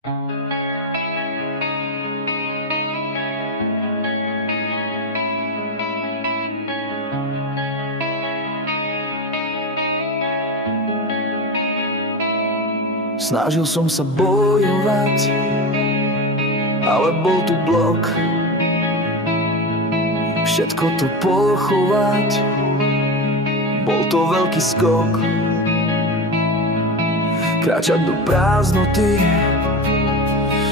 Snažil som sa bojovať, ale bol tu blok. Všetko to pochovať, bol to veľký skok. Kráčať do prázdnoty,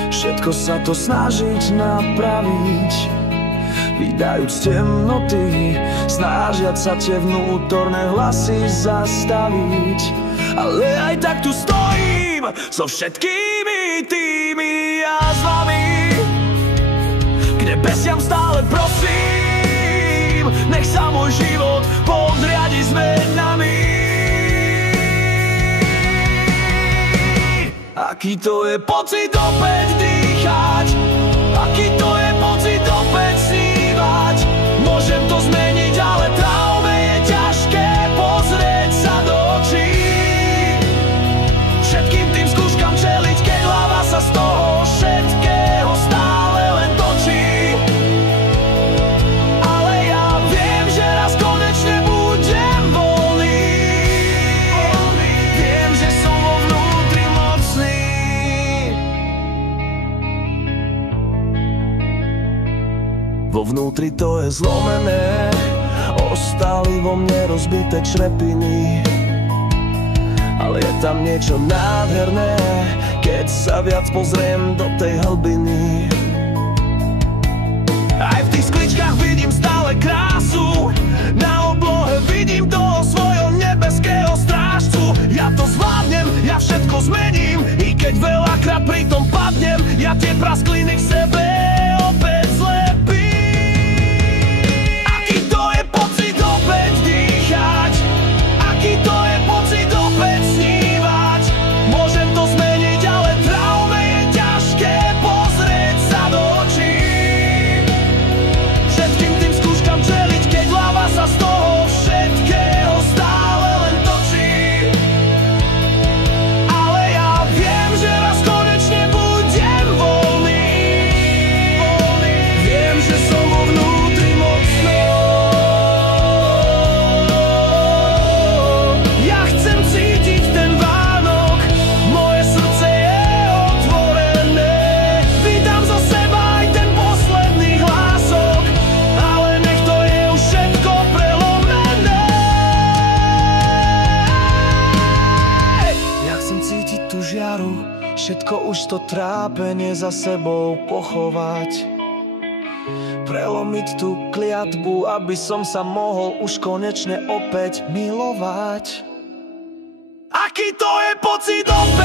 všetko sa to snažiť napraviť. Vydajúc temnoty, snažiať sa tie vnútorné hlasy zastaviť. Ale aj tak tu stojím so všetkými tými jazvami, kde besiam stále prosím, nech sa môj život podriadi zmenami. Aký to je pocit opäť dýchať, aký to je pocit opäť snívať. Môžem to zmeniť, ale traume je ťažké pozrieť sa do očí. Všetkým tým skúškam čeliť, keď hlava sa z toho všetkého stále len točí. Ale ja viem, že raz konečne budem voľný. Viem, že som vo vnútri mocný. Vo vnútri to je zlomené, ostali vo mne rozbité črepiny. Ale je tam niečo nádherné, keď sa viac pozriem do tej hlbiny. Aj v tých skličkách vidím stále krásu, na oblohe vidím toho svojho nebeského strážcu. Ja to zvládnem, ja všetko zmením, i keď veľakrát pri tom padnem, ja tie praskliny k sebe opäť zlepím. Aký to je pocit opäť dýchať, aký to je pocit opäť snívať. Môžem to zmeniť, ale traume je ťažké pozrieť sa do očí. Všetkým tým skúškam čeliť, keď hlava sa z toho všetkého stále len točí. Ale ja viem, že raz konečne budem voľný. Viem, že som vo vnútri mocný. Ja chcem cítiť ten Vánok, moje srdce je otvorené. Vydám zo seba aj ten posledný hlások, ale nech to je už všetko prelomené. Ja chcem cítiť tú žiaru, všetko už to trápenie za sebou pochovať. Prelomiť tú kliatbu, aby som sa mohol už konečne opäť milovať. Aký to je pocit opäť